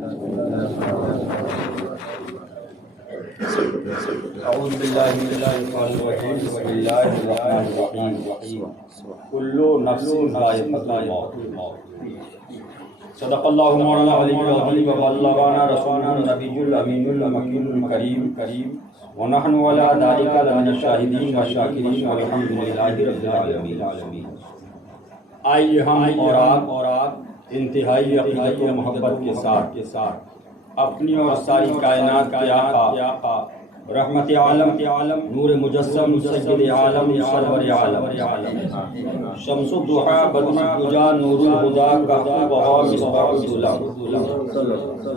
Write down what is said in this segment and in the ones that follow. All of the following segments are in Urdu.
اعوذ باللہ من الشیطان الرجیم بسم اللہ الرحمن الرحیم کل نفس ذائقۃ الموت صدق اللہ مولانا علی العظیم وبلغنا رسولنا النبی الامین المکین الکریم ونحن علی ذلک لمن الشاہدین والشاکرین والحمد للہ رب العالمین۔ آئیے ہم اور آپ انتہائی عقیدت و محبت کے ساتھ اپنی اور ساری کائنات کے آقا رحمت عالم نور مجسم سید عالم سرور عالم شمس الضحیٰ بدر الدجا نور الہدی کہف بہا مصباح الظلم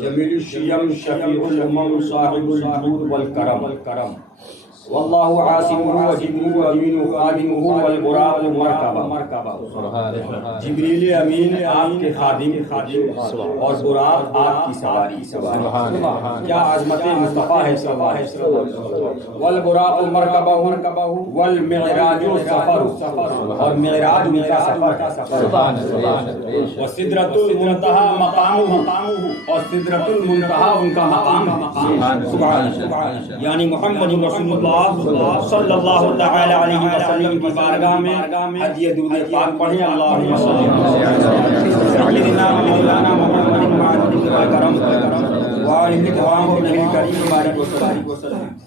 جمیل الشیم شفیع الامم صاحب الجود والکرم واللہ عاصمہ وجبرہ وامینہ خادمہ والبراق مرکبہ۔ جبریل امین آپ کے خادم اور براق آپ کی سواری، کیا عظمت مصطفیٰ ہے والبراق مرکبہ والمعراج سفر اور معراج ان کا سفر، وسدرۃ المنتہی مقامہ اور سدرۃ المنتہی ان کا مقام، یعنی محمد رسول اللہ صلی اللہ تعالی علیہ وسلم کی بارگاہ میں ہدیہ درود پاک پڑھیں۔ اللہم صلی سیدنا مولانا محمد وعلى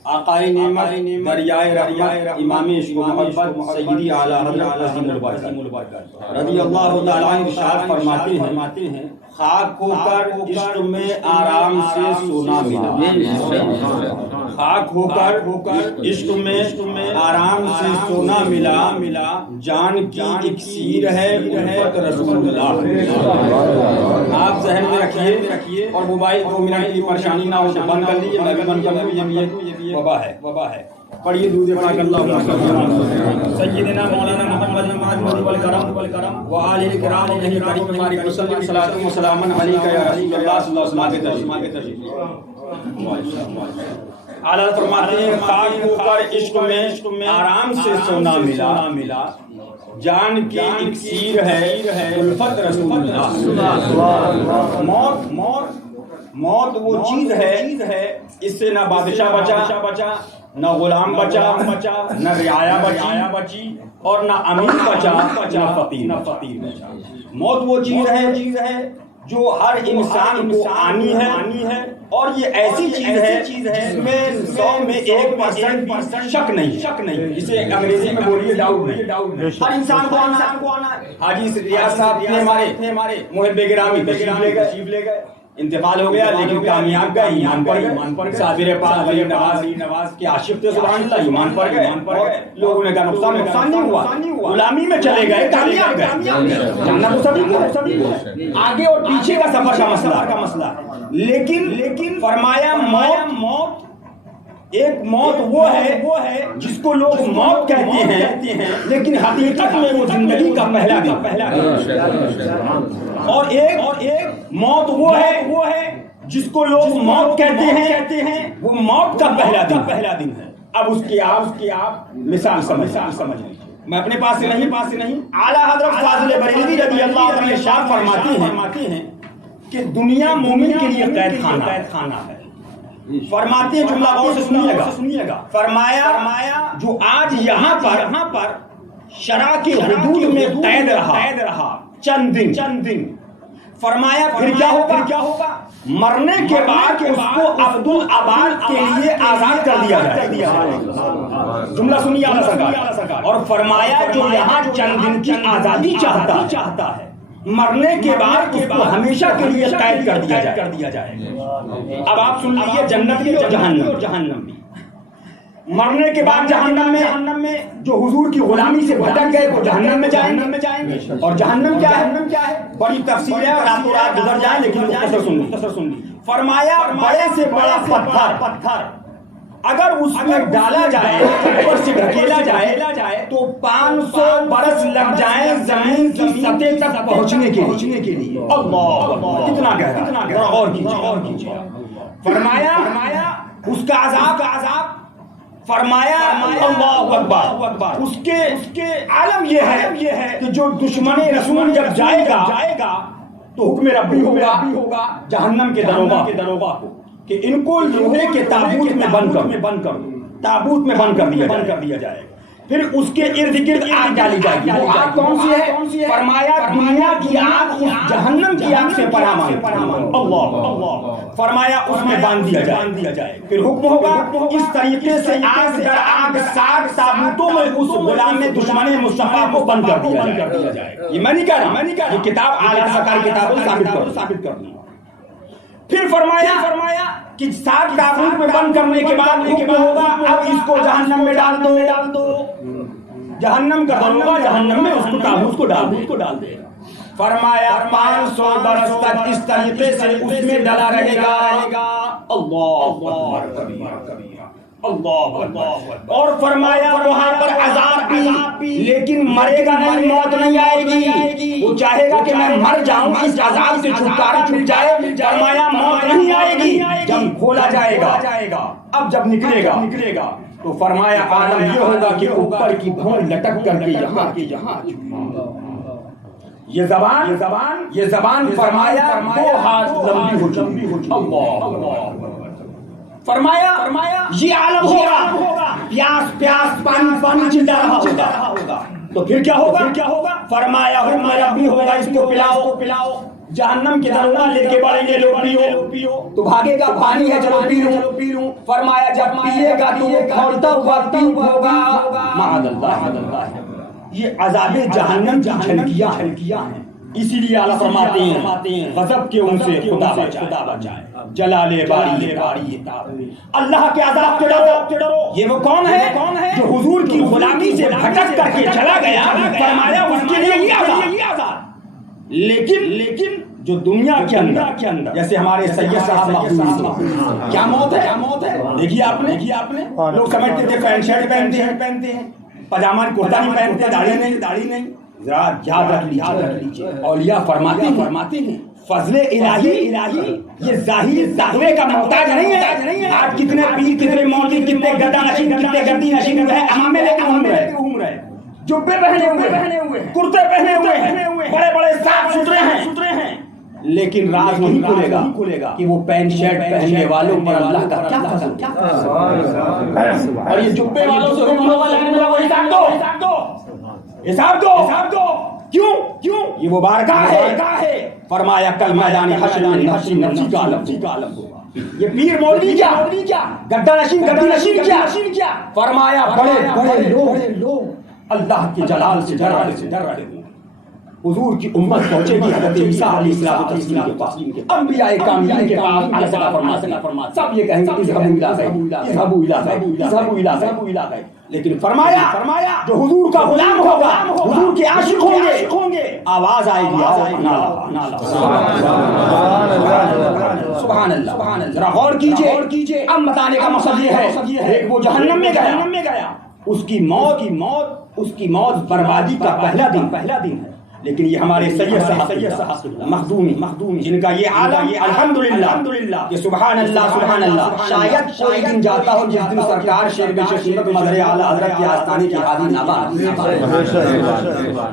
آقائے نعمت دریائے رحمت امام عشق و محبت سیدی اعلیٰ حضرت عظیم البرکت رضی اللہ تعالیٰ عنہ ارشاد فرماتے ہیں خاک ہو کر عشق میں آرام سے سونا ملا، خاک ہو کر عشق میں آرام سے سونا ملا، جان کی اکسیر ہے الفت رسول اللہ۔ آپ ذہن میں رکھیے اور موبائل 2 منٹ کی پریشانی نہ ہو تو بند کر لیجیے، میں بھی بند کر لوں، یہ وبا ہے۔ پڑھیے درود پاک اللہم سیدنا مولانا محمد والکرم وآلہ الکرام انہی کریم ہماری وسلم صلاۃ و سلام علیک یا رسول اللہ صلی اللہ علیہ وسلم۔ اعلیٰ فرماتے ہیں خاک ہو کر عشق میں آرام سے سونا ملا، جان کی اکسیر ہے الفت رسول اللہ۔ موت وہ چیز ہے اس سے نہ بادشاہ بچا، نہ غلام بچا، نہ رعایا بچی اور نہ امین بچا، نہ فقیر بچا۔ موت وہ چیز ہے جو ہر انسان کو آنی ہے اور یہ ایسی چیز ہے جس میں 100 میں 1% شک نہیں، جسے انگریزی میں بولیے ڈاؤٹ نہیں، ہر انسان کو آنا ہے۔ حاجی ریاض صاحب تھے ہمارے محب گرامی، تشریف لے گئے، انتقال ہو گیا لیکن کامیاب گئے، ایمان پر گئے، صابر پاک ولی نواز کے عاشق تھے، سبحان اللہ، ایمان پر گئے، لوگوں نے کہا نقصان نہیں ہوا، غلامی میں چلے گئے، کامیاب گئے، جاننا تو سبھی کو آگے اور پیچھے کا سفر کا مسئلہ ہے، لیکن فرمایا موت ایک موت وہ ہے جس کو لوگ موت کہتے ہیں لیکن حقیقت میں وہ زندگی کا پہلا دن، اور ایک موت وہ ہے جس کو لوگ موت کہتے ہیں وہ موت کا پہلا دن ہے۔ اب اس کی آپ مثال سمجھ لیجیے، میں اپنے پاس سے نہیں، اعلیٰ حضرت فاضل بریلوی رضی اللہ عنہ ارشاد فرماتے ہیں کہ دنیا مومن کے لیے قید خانہ ہے۔ فرماتے ہیں، جملہ غور سے سنیے گا، فرمایا جو آج یہاں پر شرع کے حدود میں قید رہا چند دن، فرمایا پھر کیا ہوگا؟ مرنے کے بعد اس کو عبدالآباد کے لیے آزاد کر دیا جائے۔ جملہ سنیے اعلیٰ سرکار، اور فرمایا جو یہاں چند دن کی آزادی چاہتا ہے، مرنے کے بعد اس کو ہمیشہ کے لیے قید کر دیا جائے۔ اب آپ سن لیجیے، جنت بھی اور جہنم بھی۔ مرنے کے بعد جہنم میں جو حضور کی غلامی سے بھٹک گئے وہ جہنم میں جائیں گے، اور جہنم کیا ہے؟ بڑی تفصیل ہے اور راتوں رات گزر جائے، لیکن مختصر سن لی۔ فرمایا بڑے سے بڑا پتھر اگر اس میں ڈالا جائے، اوپر سے ڈھکیلا جائے تو 500 برس لگ جائیں زمین کی سطح تک پہنچنے کے لیے۔ اللہ کتنا گہرا، غور کیجیے۔ فرمایا اس کا عذاب، فرمایا اللہ اکبر، اس کے عالم یہ ہے کہ جو دشمن رسول جب جائے گا تو حکم ربی ہوگا جہنم کے دروغہ کو کہ ان کو لوہے کے تابوت میں بند کر دو، تابوت میں بند کر دیا جائے گا، پھر اس کے ارد گرد آگ ڈالی جائے گی۔ وہ آگ کون سی ہے؟ فرمایا دنیا کی آگ جہنم کی آگ سے پناہ مانگو، اللہ فرمایا اس میں باندھ دیا جائے، پھر حکم ہوگا اس طریقے سے آگ در آگ 60 تابوتوں میں اس غلام دشمن مصطفیٰ کو بند کر دیا جائے۔ یہ میں نہیں کہہ رہا، یہ کتاب اعلیٰ سرکار کتابوں ثابت کر دی۔ پھر فرمایا کہ 60 تابوت میں بند کرنے کے بعد حکم ہوگا اب اس کو جہنم میں ڈال دو، جہنم کا دروغہ جہنم میں اس کو تابوت کو ڈال دے۔ فرمایا 500 برس تک اس طریقے سے اس میں ڈلا رہے گا، اللہ اور فرمایا وہاں پر عذاب بھی، لیکن مرے گا نہیں، موت نہیں آئے گی، وہ چاہے گا کہ میں مر جاؤں اس عذاب سے چھٹکارا مل جائے، فرمایا موت نہیں آئے گی، جب کھولا جائے گا، اب جب نکلے گا تو فرمایا عالم یہ ہوگا کہ اوپر کی بھون لٹک کر کے یہاں یہ زبان فرمایا 2 ہاتھ لمبی ہو چکی، فرمایا یہ عالم ہوگا، پیاس پانی چل رہا ہوگا، تو پھر کیا ہوگا؟ فرمایا حکم ربی ہوگا اس کو پلاؤ، جہنم کے دروازے لے کے بڑھیں گے، لو پیو تو بھاگے گا، پانی ہے چلو پی لوں، فرمایا جب پیے گا تو وہ کھولتا ہوا ٹیوب ہوگا، معاذ اللہ، یہ عذاب جہنم کی جھلکیاں ہیں، اسی لیے اعلیٰ فرماتے ہیں غضب کے ان سے خدا بچائے، جلال باری اللہ کے عذاب سے ڈرو۔ یہ وہ کون ہے جو حضور کی غلامی سے بھٹک کر کے چلا گیا، فرمایا اس کے لیے یہ عذاب، لیکن جو دنیا کے اندر جیسے ہمارے سید صاحب محفوظ کیا موت ہے، دیکھیے آپ نے لوگ سمجھتے تھے پینٹ شرٹ پہنتے ہیں، پاجامہ کرتا نہیں پہنتے، داڑھی نہیں، ذرا یاد رکھ لیجیے اولیاء فرماتے ہیں فضل الہی یہ ظاہری تقوی کا محتاج نہیں ہے۔ آج کتنے پیر، کتنے مولوی، کتنے گدا نشین، کتنے گردی نشین ہے، امامے لے کے گھوم رہے، جبے پہنے ہوئے، کرتے پہنے ہوئے ہیں، بڑے صاف ستھرے ہیں، لیکن راز نہیں کھلے گا کہ وہ پینٹ شرٹ پہننے والوں پر اللہ کا کیا فضل، اور یہ جبے والوں سے حکم ہوگا لینے والا وہ حساب دو، کیوں؟ یہ وہ بارگاہ ہے، فرمایا کل میدان حشر میں نفسی کا عالم ہوگا، یہ پیر مولوی کیا، گدا نشین گدی نشین کیا، فرمایا بڑے لوگ اللہ کے جلال سے ڈر رہے ہیں، حضور کی امت پہنچے گی حضرت عیسیٰ علیہ السلام کے پاس، انبیاء کاملین کے پاس علیہ فرما سب یہ کہیں گے اذهبوا الی غیر، لیکن فرمایا جو حضور کا غلام ہوگا، حضور کے عاشق ہوں گے، آواز آئے گی سبحان اللہ۔ ذرا غور کیجئے، اب بتانے کا مقصد یہ ہے ایک وہ جہنم میں گیا، اس کی موت بربادی کا پہلا دن ہے، لیکن یہ ہمارے سید صاحب مخدومی جن کا یہ عالم الحمدللہ کہ سبحان اللہ، شاید کوئی دن جاتا ہو جس دن سرکار شیر بے شیبت مظہر اعلیٰ حضرت کے آستانے کی حاضر ناباد،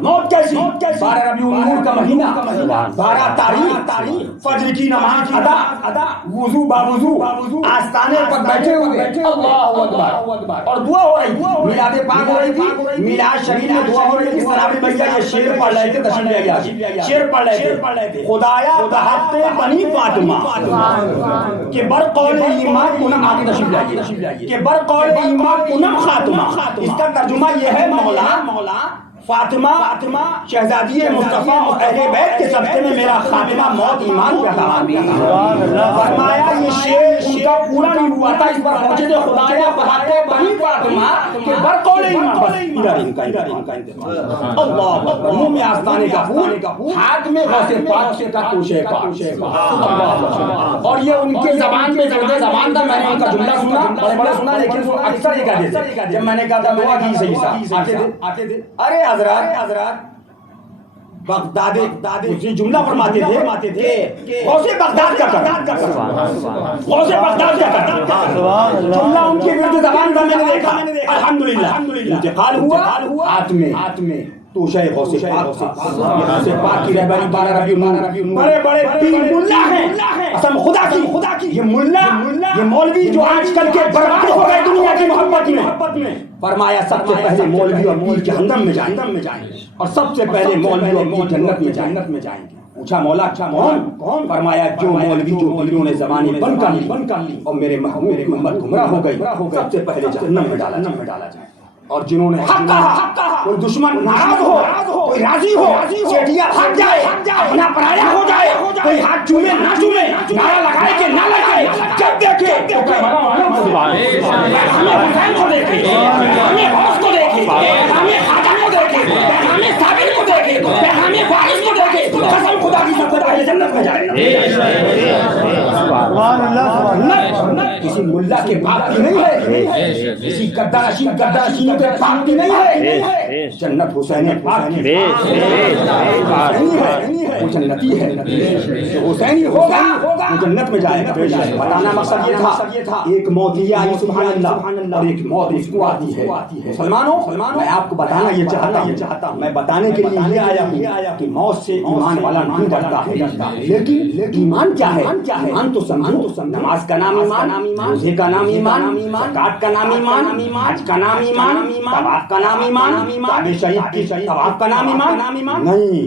موت کیسی 12 ربیع النور کا مہینہ، 12 تاریخ، فجر کی نماز ادا، وضو باوضو، آستانے پر بیٹھے ہوئے، اللہ اکبر، اور دعا ہو رہی تھی، میلاد پاک ہو رہی تھی، میلاد شریف میں دعا ہو رہی تھی، سلام بھیا یہ شیر پڑھ رہے تھے، شیر پڑھ رہے تھے، خدایا بحق بنی فاطمہ کہ برقول ایمان کنم آگے تشریف لائیے، کہ برقول ایمان کنم خاتمہ، اس کا ترجمہ یہ ہے مولا فاطمہ شہزادی مصطفیٰ اہل بیت کے صدقے میں میرا خاتمہ موت ایمان کا تھا، فرمایا یہ شیر ان کا پورا نہیں ہوا تھا، اس پر پہنچے تھے خدایا بحق بنی فاطمہ کہ برقول ایمان، بس ادھر ان کا انتقال، اللہ اکبر، منہ میں آستانے کا پھول، ہاتھ میں غوث پاک کا کوشے پاک، اور یہ ان کے زبان میں زبان تھا، میں نے ان کا جملہ سنا، بڑے سنا، لیکن وہ اکثر یہ کہتے تھے، جب میں نے کہا تھا دعا کی صحیح صاحب آتے تھے، ارے حضرات بغداد جملہ فرماتے تھے غوث بغداد کا کرتا، غوث بغداد کا کرتا، جملہ ان کی ورد زبان کا میں نے دیکھا، الحمدللہ انتقال ہوا، ہاتھ میں تو شیخ غوث پاک کی رہبری 12 ربیع الاول بڑے بڑے پیر ملا ہیں، قسم خدا کی یہ ملا یہ مولوی جو آج کل کے برباد ہو گئے دنیا کی محبت میں، فرمایا سب سے پہلے مولوی اور پیر جہنم میں جائیں گے اور سب سے پہلے مولوی اور پیر جنت میں جائیں گے۔ پوچھا مولا کون؟ فرمایا جو مولوی جو پیروں نے زبانی بند کر لی اور میرے محبوب کی امت گمراہ ہو گئی، سب سے پہلے جہنم میں ڈالا جائے۔ اور جنہوں نے حق کہا، کوئی دشمن ناراض ہو، کوئی راضی ہو، چیٹیا بھاگ جائے، اپنا پرایا ہو جائے، کوئی ہاتھ چومے نہ چومے، نعرہ لگائے کہ نہ لگائے، جب دیکھے ہمیں حسین کو دیکھے، ہمیں غوث کو دیکھے، ہمیں خواجہ کو دیکھے، ہمیں ثابت کو دیکھے، ہمیں وارث کو دیکھے، قسم خدا کی سب سے پہلے جنت میں جائے۔ کسی ملا کے باپ کی نہیں ہے، کسی گداشی کے باپ کی نہیں ہے، جنت حسین پاک کی ہے، وہ جنتی ہے، جو حسینی ہوگا وہ جنت میں جائے گا۔ بتانا مقصد یہ تھا ایک موت یہ آئی سبحان اللہ اور ایک موت اس کو آتی ہے۔ مسلمانوں میں آپ کو بتانا یہ چاہتا ہوں، میں بتانے کے لیے یہ آیا ہوں کہ موت سے ایمان والا نہیں ڈرتا ہے، لیکن ایمان کیا ہے؟ ایمان تو سمجھو، نماز کا نام ایمان، روزے کا نام ایمان، زکات کا نام ایمان، حج کا نام ایمان، طواف کا نام ایمان، کعبہ شریف کی طواف کا نام ایمان نہیں۔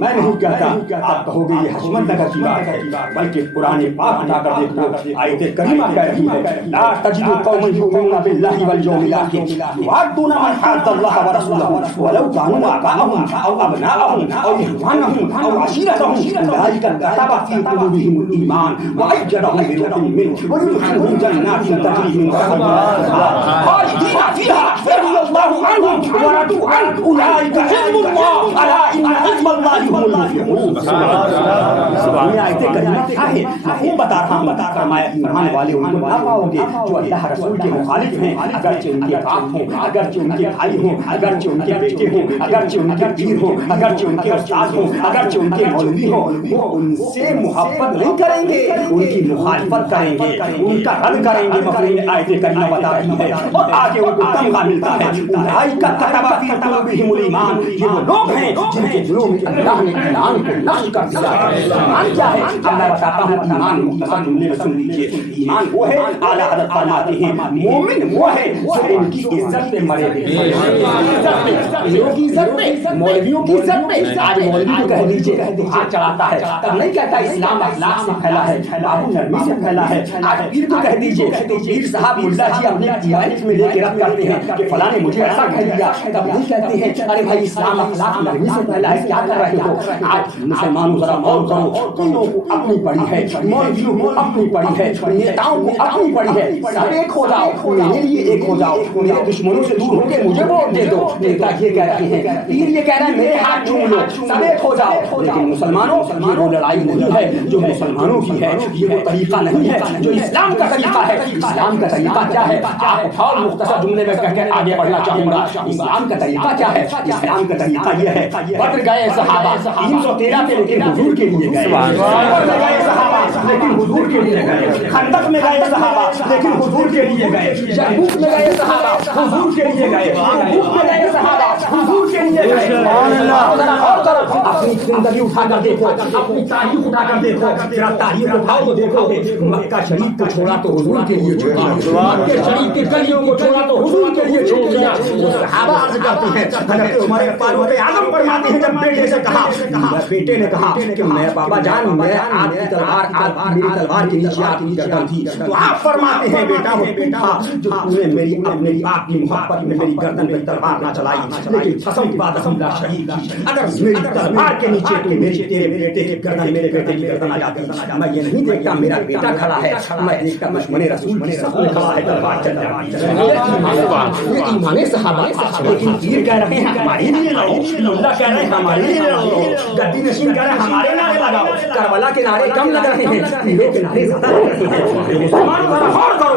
میں نہیں کہتا، آپ کہو گے یہ حشمت نگر کی بات ہے، بلکہ قرآن پاک اٹھا کر دیکھو، آیت کریمہ کہہ رہی ہے لا تجد قوما یؤمنون باللہ والیوم الآخر یوادون من حاد اللہ ورسولہ ولو كانوا آباءهم او ابناءهم او اخوانهم او عشيرتهم اولئک كتب في قلوبهم الایمان وأيدهم بروح منه ويدخلهم جنات تجري من تحتها الأنهار خالدين فيها رضي الله عنهم ورضوا عنه اولئک حزب اللہ الا ان حزب اللہ هم المفلحون۔ یہ آیت کریمہ ہے، میں بتا رہا ہوں، فرمایا ایمان والے ان کو نہ پاؤ گے جو اللہ رسول کے مخالف ہیں، اگرچہ ان کے باپ ہوں، اگرچہ ان کے بھائی ہوں، اگرچہ ان کے بیٹے ہوں، اگرچہ ان کے پیر ہوں، اگرچہ ان کے استاد ہوں، اگرچہ ان کے مولوی ہوں، وہ ان سے محبت نہیں کریں گے، ان کی مخالفت کریں گے، ان کا رد کریں گے۔ مفہوم آیت کریمہ بتا رہی ہے اور آگے ان کو تمغہ ملتا ہے اولئک کتب فی قلوبہم الایمان، یہ وہ لوگ ہیں جن کے دلوں میں اللہ نے ایمان کو نقش کر دیا ہے۔ ایمان کیا ہے؟ اب میں بتاتا ہوں ایمان مختصر جملے میں سن لیجیے۔ ایمان وہ ہے، اعلیٰ حضرت فرماتے ہیں مومن وہ ہے جو ان کی عزت پہ مرے گے، پیروں کی عزت پہ، مولویوں کی عزت پہ۔ آج مولوی کو کہہ دیجیے ہاتھ چڑھاتا ہے، تب نہیں کہتا اسلام اخلاق سے پھیلا ہے، بابو نرمی سے پھیلا ہے۔ آج پیر کو کہہ دیجیے پیر صاحب ملا جی اپنے دیوانت میں لے کے رکھ کرتے ہیں کہ فلاں نے مجھے ایسا کہہ دیا، تب نہیں کہتے ہیں ارے بھائی اسلام اخلاق نرمی سے پھیلا ہے، کیا کر رہے ہو؟ آج مسلمانوں ذرا غور کرو، تینوں کو اپنی پڑی ہے، مولویوں کو اپنی پڑی ہے، نیتاؤں کو اپنی پڑی ہے، سب ایک ہو جاؤ، میرے لیے ایک ہو جاؤ، میرے دشمنوں سے دور ہو کے مجھے ووٹ دے دو۔ نیتا یہ کہتے ہیں، پیر یہ کہہ رہے ہیں میرے ہاتھ چوم لو، سب ایک ہو جاؤ۔ لیکن مسلمانوں یہ وہ لڑائی نہیں ہے جو مسلمانوں کی ہے، یہ وہ طریقہ نہیں ہے جو اسلام کا طریقہ ہے۔ اسلام کا طریقہ کیا ہے؟ آپ اٹھاؤ مختصر جملے میں کہہ کے آگے بڑھنا چاہوں گا۔ اسلام کا طریقہ کیا ہے؟ اسلام کا طریقہ یہ ہے، بدر گئے صحابہ 313 تھے لیکن حضور کے لیے گئے، بدر میں گئے صحابہ لیکن حضور کے لیے گئے، خندق میں گئے صحابہ لیکن حضور کے لیے گئے، یرموک میں گئے صحابہ حضور کے لیے گئے، تبوک میں گئے صحابہ حضور کے لیے گئے۔ سبحان اللہ۔ اپنی زندگی اٹھا کر دیکھو، اپنی تاریخ اٹھا کر دیکھو، ذرا تاریخ اٹھاؤ تو دیکھو، مکہ شریف کو چھوڑا تو حضور کے لیے چھوڑا، مکہ شریف کے گلیوں کو چھوڑا تو حضور کے لیے چھوڑ دیا۔ وہ صحابہ عرض کرتے ہیں، حضرت عمر فاروق اعظم فرماتے ہیں جب بیٹے سے کہا، بیٹے نے کہا کہ میں بابا جان میں آپ کی تلوار میری تلوار کے نیچے آپ کی گردن تھی، تو آپ فرماتے ہیں بیٹا وہ بیٹا جو تو نے میری اپنے آپ کی محبت میں میری گردن پہ تلوار نہ چلائی، لیکن قسم بعد قسم شہید کی، اگر میری تلوار کے نیچے تو میری تیرے بیٹے کی گردن میرے بیٹے کی گردن آ جاتی، میں یہ نہیں دیکھتا میرا بیٹا کھڑا ہے، میں دیکھتا دشمن رسول کی صف میں کھڑا ہے تلوار چل رہی ہے۔ یہ ایمان صحابہ، لیکن پیر کہہ رہے ہیں ہمارے لیے لڑو، اللہ کہہ رہے ہیں ہمارے لیے لڑو، گدی نشین کہہ رہے ہیں ہمارے نعرے لگاؤ، کربلا کے نعرے کم لگ رہے ہیں، پیروں کے نعرے زیادہ لگ رہے ہیں۔ مسلمانوں ذرا غور کرو،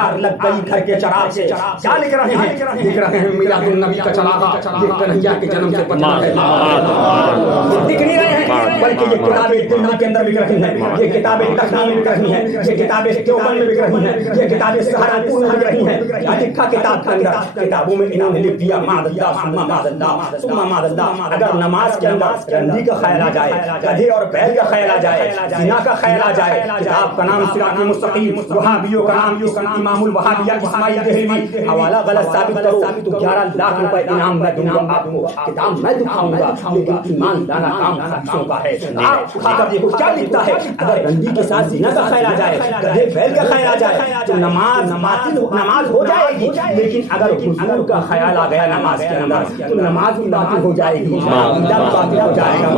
آگ لگ گئی گھر کے چراغ سے. کیا لکھ رہے ہیں؟ لکھ رہے ہیں میلاد النبی کا چراغا یہ کنہیا کے جنم سے پتا ہے. لکھ نہیں رہے ہیں بلکہ یہ کتابیں دلی کے اندر بک رہی ہیں, یہ کتابیں لکھنؤ میں بک رہی ہیں, یہ کتابیں دیوبند میں بک رہی ہیں, یہ کتابیں سہارنپور میں بک رہی ہیں. کیا لکھا کتاب کے اندر؟ کتابوں میں انہوں نے لکھ دیا ماذ اللہ ثم ماذ اللہ ثم ماذ اللہ. اگر نماز کے اندر چندی کا خیال آ جائے, گدھے اور بیل کا خیال آ جائے, زنا کا خیال آ جائے, کتاب کا نام صراط مستقیم, وہابیوں کا نام امام الوہابیہ اسماعیل دہلوی, حوالہ غلط ثابت کرو تو 11 لاکھ روپے انعام میں دوں گا آپ کو. کتاب میں دکھاؤں گا لیکن ایمان لانا کام خدشوں کا ہے. آپ اٹھا کر دیکھو کیا لکھتا ہے. اگر گندی کے ساتھ زنا کا خیال آ جائے, گدھے بیل کا خیال آ جائے تو نماز ہو جائے گی, لیکن اگر حضور کا خیال آ گیا نماز کے اندر تو نماز بھی باطل ہو جائے گی, باطل ہو جائے گا.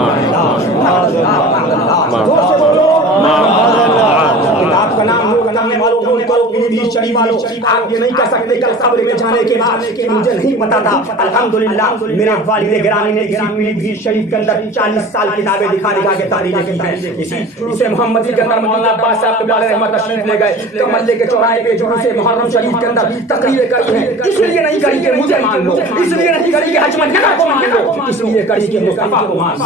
کتاب کا نام لوگ کرنے والوں کو کرو, پیلی چڑی والوں آپ یہ نہیں کہہ سکتے کہ قبر میں جانے کے بعد کہ مجھے نہیں پتا تھا. الحمدللہ میرے والد گرامی نے اسی پیلی شریف کے اندر 40 سال کتابیں دکھا کے تعلیم کی ہے. اسے محمدی کے اندر مولانا عباس صاحب قبلہ رحمت تشریف لے گئے, کملے کے چوراہے پہ جلوس محرم شریف کے اندر تقریریں کری ہیں. اس لیے نہیں کری کہ مجھے مان لو, اس لیے نہیں کری کہ حج مکہ کو مان لو, اس لیے کری کہ مصطفیٰ کو مان لو.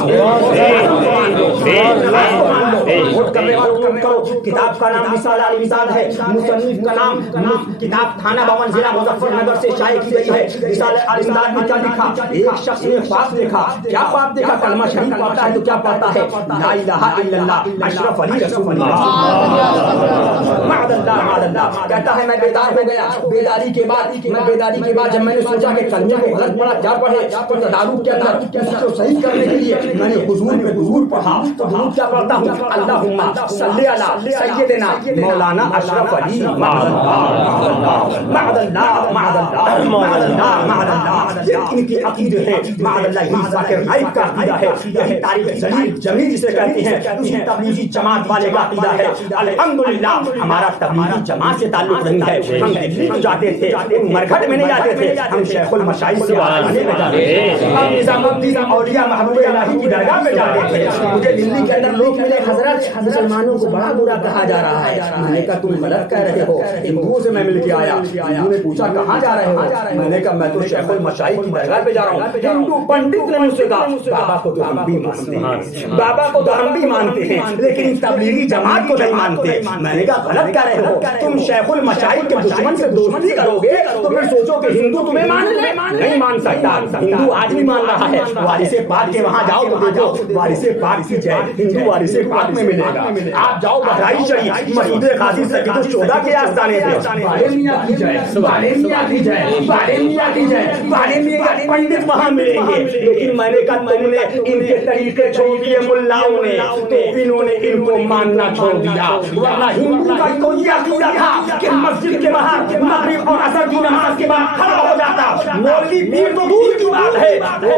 کتاب کا نام مثال الامثال ہے, مصنف کا نام کتاب تھانہ بھون ضلع مظفر نگر سے شائع کی گئی ہے. مثال الامثال میں کیا لکھا؟ ایک شخص نے خواب دیکھا. کیا خواب دیکھا؟ کلمہ شریف پڑھتا ہے تو کیا پڑھتا ہے؟ لا الہ الا اللہ اشرف علی رسول اللہ. معاذ اللہ معاذ اللہ. کہتا ہے میں بیدار ہو گیا, بیداری کے بعد جب میں نے سوچا کہ کلمے کو غلط پڑھا کیا پڑھے تو تدارک کے اندر اس کو صحیح کرنے کے لیے میں نے حضور پہ درود پڑھا. تو درود کیا پڑھتا ہوں؟ اللہم صلی علی سیدنا مولانا اشرف علی. معاذ اللہ معاذ اللہ معاذ اللہ معاذ اللہ معاذ اللہ. یہ ان کی عقیدے ہیں. معاذ اللہ یہی ذاکر نائب کا عقیدہ ہے, یہی تاریخ ذلیل جمیل جسے کہتے ہیں اسی تبلیغی جماعت والے کا عقیدہ ہے. الحمدللہ ہمارا تبلیغی جماعت سے تعلق نہیں ہے. ہم دلی کو جاتے تھے, مرگھٹ میں نہیں جاتے تھے, ہم شیخ المشائخ سے آنے میں جاتے تھے, ہم نظام الدین اولیاء محبوب الہی کی درگاہ میں جاتے تھے. مجھے دلی کے اندر لوگ ملے, حضرت مسلمانوں کو بڑا برا کہا جا رہا ہے. میں نے کہا تم غلط کہہ رہے ہو. ہندوؤں سے میں مل کے آیا, انہوں نے پوچھا کہاں جا رہے ہو؟ میں نے کہا میں تو شیخ المشائخ کی درگاہ پہ جا رہا ہوں. ہندو پنڈت نے مجھ سے کہا بابا کو تو ہم بھی مانتے ہیں, بابا کو تو ہم بھی مانتے ہیں, لیکن تبلیغی جماعت کو نہیں مانتے. میں نے کہا غلط کہہ رہے ہو, تم شیخ المشائخ کے دشمن سے دوستی کرو گے تو پھر سوچو کہ ہندو تمہیں مان لے. نہیں مان سکتا, ہندو آج بھی مان رہا ہے. وارث پاک کے وہاں جاؤ تو دیکھو وارث پاک کی جائے ہندو وارث پاک میں ملے گا. آپ جاؤ بہرائی شریف مسعود قاضی سید الشہداء کے آستانے پہ والے میاں کی جائے, والے میاں کی جائے, والے میاں کی جائے, والے میاں کا پنڈت وہاں ملیں گے. لیکن میں نے کہا تم نے ان کے طریقے چھوڑ دیے ملاؤں نے, تو انہوں نے ان کو ماننا چھوڑ دیا. ورنہ ہندو کا تو یہ عقیدہ تھا کہ مسجد کے باہر مغرب اور عصر کی نماز کے بعد کھڑا ہو جاتا. مولوی پیر تو دور کی بات ہے, وہ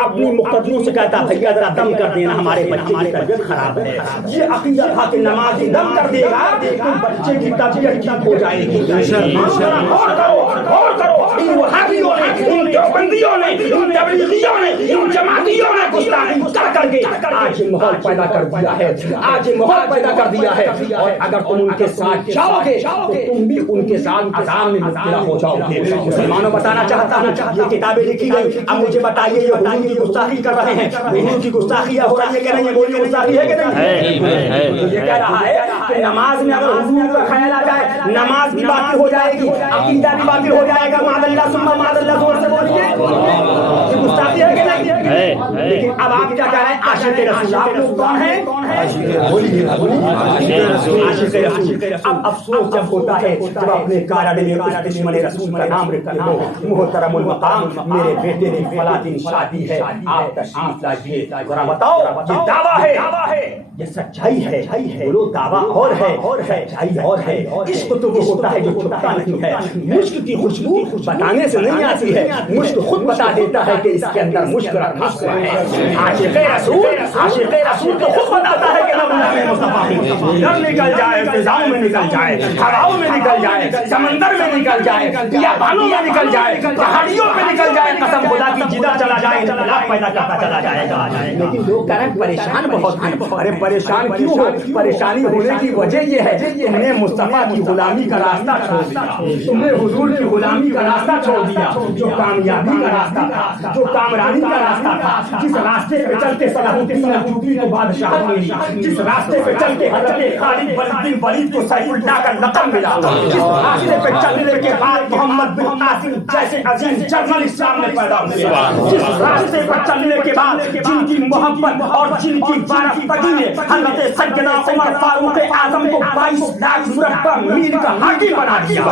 اپنی مقدموں سے کہتا بھیا ذرا دم کر دینا, ہمارے بچے کی طبیعت خراب ہے. یہ عقیدہ تھا کہ نماز دم کر دے گا تو بچے کی طبیعت ٹھیک ہو جائے گی. غور کرو, ان وہابیوں نے, ان دیوبندیوں نے, ان تبلیغیوں نے, ان جماعتیوں نے گستاخی کر کے آج یہ ماحول پیدا کر دیا ہے, آج یہ ماحول پیدا کر دیا ہے. اور اگر تم ان کے ساتھ جاؤ گے تو تم بھی ان کے ساتھ عذاب میں مبتلا ہو جاؤ گے. مسلمانوں بتانا چاہتا ہوں یہ کتابیں لکھی گئی, اب مجھے بتائیے یہ حضور کی گستاخی کر رہے ہیں, حضور کی گستاخی ہو رہی ہے کہ نہیں؟ بولیے گستاخی ہے کہ نہیں؟ یہ کہہ رہا ہے کہ نماز میں اگر حضور کا خیال آ جائے نماز بھی باطل ہو جائے گی, عقیدہ بھی باطل ہو جائے گا. معاذ اللہ ثم معاذ اللہ, زور سے بولیے یہ گستاخی ہے کہ نہیں؟ لیکن اب آپ کیا کہہ رہے ہیں؟ عاشق رسول. آپ لوگ کون ہیں؟ بولیے عاشق رسول. اب افسوس جب ہوتا ہے جب اپنے کارڈ میں اس دشمن رسول کا نام رکھتے ہو. محترم المقام میرے بیٹے کی فلاں دن شادی ہے, آپ تشریف لائیے, ذرا بتاؤ یہ دعویٰ ہے, یہ سچائی ہے. بولو دعویٰ اور ہے, سچائی اور ہے. عشق تو وہ ہوتا ہے جو چھپتا نہیں ہے. مشک کی خوشبو بتانے سے نہیں آتی ہے, مشک خود بتا دیتا ہے کہ اس کے اندر مشک رکھا ہوا ہے. عاشق رسول تو خود بتاتا ہے کہ میں غلام مصطفیٰ ہوں. جب نکل جائے فضاؤں میں نکل جائے, ہواؤں میں نکل جائے, سمندر میں نکل جائے, بیابانوں میں نکل جائے, پہاڑیوں پہ نکل جائے, قسم خدا کی جدہ چلا جائے, انقلاب پیدا کرتا چلا جائے گا. لیکن لوگ کہہ رہے ہیں پریشان بہت ہیں. ارے پریشان کیوں ہو؟ پریشانی ہونے کی وجہ یہ ہے کہ تم نے مصطفیٰ کی غلامی کا راستہ چھوڑ دیا, تم نے حضور کی غلامی کا راستہ چھوڑ دیا, جو کامیابی کا راستہ تھا, جو کامرانی کا راستہ تھا, جس راستے پہ چل کے صلاح الدین ایوبی کو بادشاہت ملی, جس راستے پہ چل کے حضرت خالد بن ولید کو سیف اللہ کا لقب ملا, جس راستے پہ چلنے کے بعد محمد بن قاسم جیسے عظیم جنرل اسلام میں پیدا ہوئے, جس راستے پر چلنے کے بعد جن کی محبت اور جن کی بارہ پگی نے حضرت سیدنا عمر فاروق اعظم کو 22 لاکھ مربع میل کا حاکم بنا دیا.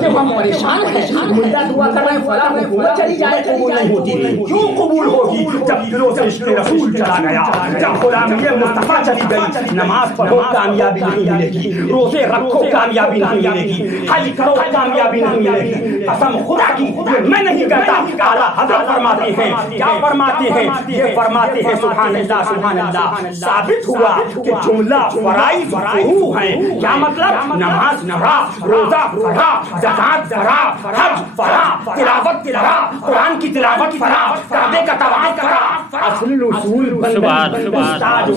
کہ ہم پریشان ہیں, ملا دعا کر رہے ہیں فلاں حکومت چلی جائے, قبول نہیں ہوتی. کیوں قبول ہوگی؟ جب دلوں سے عشق رسول چلا گیا, جب غلامی مصطفیٰ چلی گئی. نماز پڑھو کامیابی نہیں ملے گی, روزے رکھو کامیابی نہیں ملے گی, حج کرو کامیابی نہیں ملے گی. قسم خدا کی میں نہیں کہتا, اعلیٰ حضرت فرماتے ہیں, کیا فرماتے ہیں؟ یہ فرماتے ہیں سبحان اللہ سبحان اللہ. ثابت ہوا کہ جملہ فرائض فروع ہیں. کیا مطلب؟ نماز پڑھا, روزہ پڑھا, زکات پڑھا, حج پڑھا, تلاوت پڑھا, قرآن کی تلاوت پڑھا, کعبے کا طواف کرا. اصل اصول استاد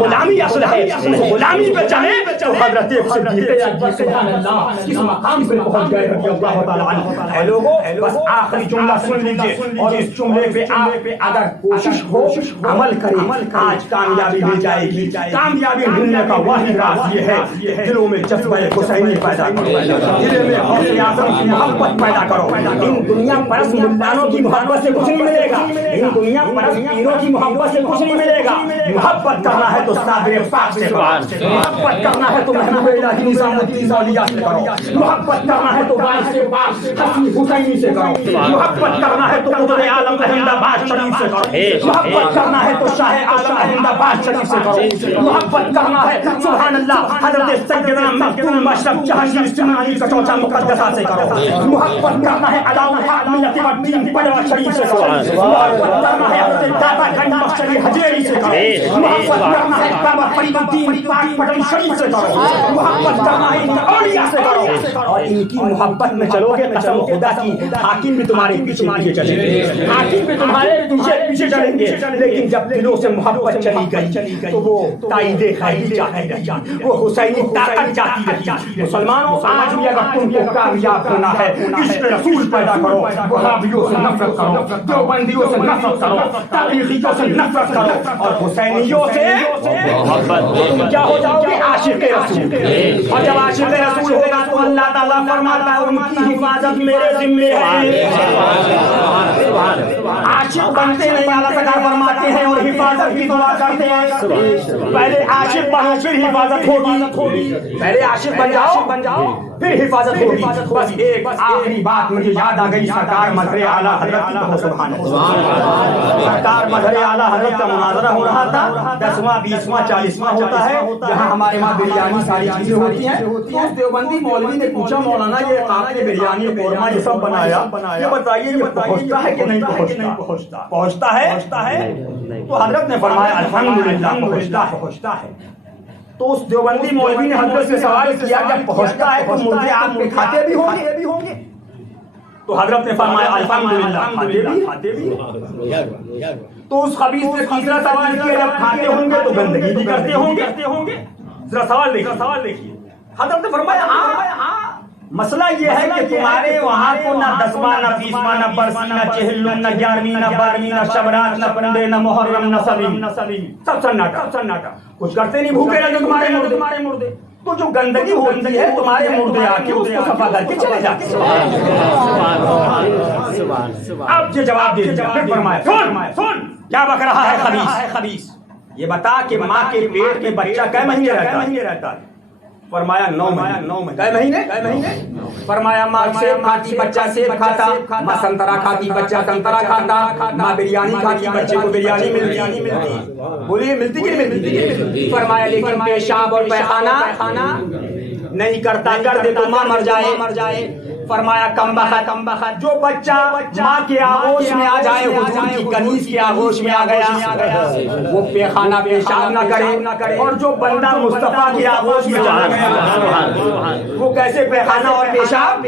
غلامی اصل ہے. غلامی پہ چلے تو حضرت صدیق اکبر سبحان اللہ اس مقام پہ پہنچ گئے رضی اللہ تعالی عنہ. اے لوگوں, بس آخری جملہ سن لیجیے اور اس جملے پہ آپ اگر کوشش ہو عمل کریں, آج کامیابی مل جائے گی. کامیابی ملنے کا واحد راز یہ ہے, دلوں میں جذبہ حسینی پیدا کرو, دل میں غوث اعظم کی محبت پیدا کرو. ان دنیا پرست ملانوں کی محبت سے کچھ نہیں ملے گا, ان دنیا پرست پیروں کی محبت سے کچھ نہیں ملے گا. محبت کرنا ہے تو صابر پاک سے کرو, محبت کرنا ہے تو محبوب الہی نظام الدین اولیاء سے کرو, محبت کرنا ہے تو وارث پاک حسن حسینی سے کرو, محبت کرنا ہے تو قطب عالم احمد آباد شریف سے کرو, محبت کرنا ہے تو شاہ عالم احمد آباد شریف سے کرو, محبت کرنا ہے سبحان اللہ حضرت سیدنا مختوم مشرف جہانگیر اسماعیلی کا چوچا مقدسہ سے کرو, محبت کرنا ہے علاؤ الحق ملت الدین پڑوا شریف سے کرو, محبت کرنا ہے حضرت داتا گنج بخشری حجیری سے کرو, محبت کرنا ہے بابا فرید الدین پاک پٹن شریف سے کرو, محبت کرنا ہے ان اولیاء سے کرو. اور ان کی محبت میں چلو گے قسم خدا کی حاکم بھی تمہارے پیچھے پیچھے چلیں گے, حاکم بھی تمہارے پیچھے پیچھے چلیں گے. لیکن جب دلوں سے محبت چلی گئی تو وہ تائید خیری چاہتی رہی, وہ حسینی طاقت چاہتی رہی. مسلمانوں, آج بھی اگر تم کو کامیاب ہونا ہے عشق رسول پیدا کرو, وہابیوں سے نفرت کرو, دیوبندیوں سے نفرت کرو, تبلیغیوں سے نفرت کرو, اور حسینیوں سے محبت. تم کیا ہو جاؤ گے؟ عاشق رسول. اور جب عاشق رسول ہوگا تو اللہ تعالیٰ فرماتا ہے ان کی حفاظت میرے ذمے ہے. عاشق بنتے نہیں, اللہ تعالیٰ فرماتے ہیں, اور حفاظت کی دعا کرتے ہیں. پہلے عاشق بنو پھر حفاظت ہوگی, پہلے عاشق بن جاؤ پھر حفاظت ہوگی. بس ایک آخری بات مجھے یاد آ گئی, سرکار مظہر اعلیٰ حضرت کی. سبحان اللہ, سرکار مظہر اعلیٰ حضرت کا مناظرہ ہو رہا تھا. 10واں 20واں 40واں ہوتا ہے, جہاں ہمارے وہاں بریانی ساری چیزیں ہوتی ہیں. تو اس دیوبندی مولوی نے پوچھا, مولانا یہ آپ نے بریانی قورمہ یہ سب بنایا, یہ بتائیے یہ پہنچتا ہے کہ نہیں پہنچتا؟ پہنچتا ہے. تو حضرت نے فرمایا الحمدللہ پہنچتا ہے. تو اس دیوبندی مولوی نے حضرت سے سوال کیا جب پہنچتا ہے تو مردے آپ کے کھاتے بھی ہوں گے؟ تو حضرت نے فرمایا الحمدللہ کھاتے بھی. تو اس خبیث نے تیسرا سوال کیا جب کھاتے ہوں گے تو گندگی بھی کرتے ہوں گے؟ ذرا سوال دیکھیے. حضرت نے فرمایا ہاں. مسئلہ یہ ہے کہ تمہارے وہاں کو نہ 10واں نہ 20واں نہ برسی نہ چہلم نہ 11ویں نہ 12ویں نہ شبرات نہ پنڈے نہ محرم نہ سلیم, سب سناٹا. کچھ کرتے نہیں, بھوکے رہتے تمہارے مردے. تو جو گندگی ہوتی ہے تمہارے مردے آ کے اس کو صفا کر کے چلے جاتے. اب یہ جواب دے دیا. پھر فرمایا سن کیا بک رہا ہے خبیث, یہ بتا کہ ماں کے پیٹ میں بچہ کئے مہینے رہتا ہے؟ فرمایا 9 مہینے. کئے مہینے؟ فرمایا ماں سیب کھاتی بچہ سیب کھاتا, ماں سنترا کھاتی بچہ سنترا کھاتا, ماں بریانی کھاتی بچے کو بریانی ملتی. بولیے ملتی کہ نہیں ملتی؟ فرمایا لیکن پیشاب اور پیخانہ نہیں کرتا, کر دے تو ماں مر جائے. فرمایا کم بخت جو بچہ ماں کے آغوش میں آ جائے حضور کی کنیز کے آغوش میں آ گیا وہ پیخانہ پیشاب نہ کرے اور جو بندہ مصطفیٰ کے آغوش میں چلا گیا وہ کیسے پیخانہ اور پیشاب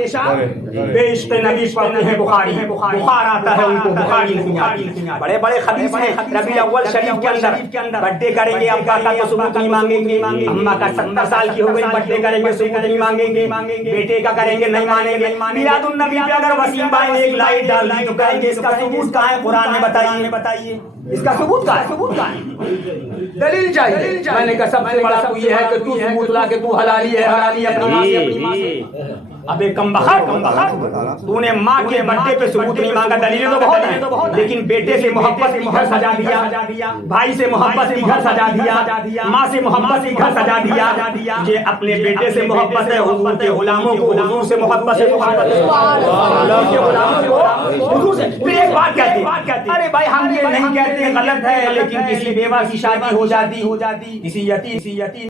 بے عشق نبی پڑھتے ہیں بخاری بخار آتا ہے ان کو بخاری نہیں آتی بڑے بڑے خبیث ہیں ربیع اول شریف کے اندر برتھڈے کریں گے ابا کا تو ثبوت نہیں مانگیں گے اماں کا 70 سال کی ہو گئی برتھڈے کریں گے ثبوت نہیں مانگیں گے بیٹے کا کریں گے نہیں مانیں گے میلاد النبی پہ اگر وسیم بھائی نے ایک لائٹ ڈال دی تو کہیں گے اس کا ثبوت کہاں ہے قرآن میں بتائیے اس کا ثبوت کہاں ہے دلیل چاہیے میں نے کہا سب سے بڑا تو یہ ہے کہ تو ثبوت لا کے تو حلالی ہے اپنی ماں سے ابے کم بخت تو نے ماں کے برتھڈے پہ ثبوت نہیں مانگا دلیلیں تو بہت ہیں لیکن بیٹے سے محبت کی گھر سجا دیا بھائی سے محبت کی گھر سجا دیا ماں سے محبت کی گھر سجا دیا یہ اپنے بیٹے سے محبت ہے حضور کے غلاموں کو حضور سے محبت ہے اللہ کے غلاموں کو حضور سے پھر ایک بات کہتے ارے بھائی ہم یہ نہیں کہتے غلط ہے لیکن کسی بیوہ کی شادی ہو جاتی کسی یتیم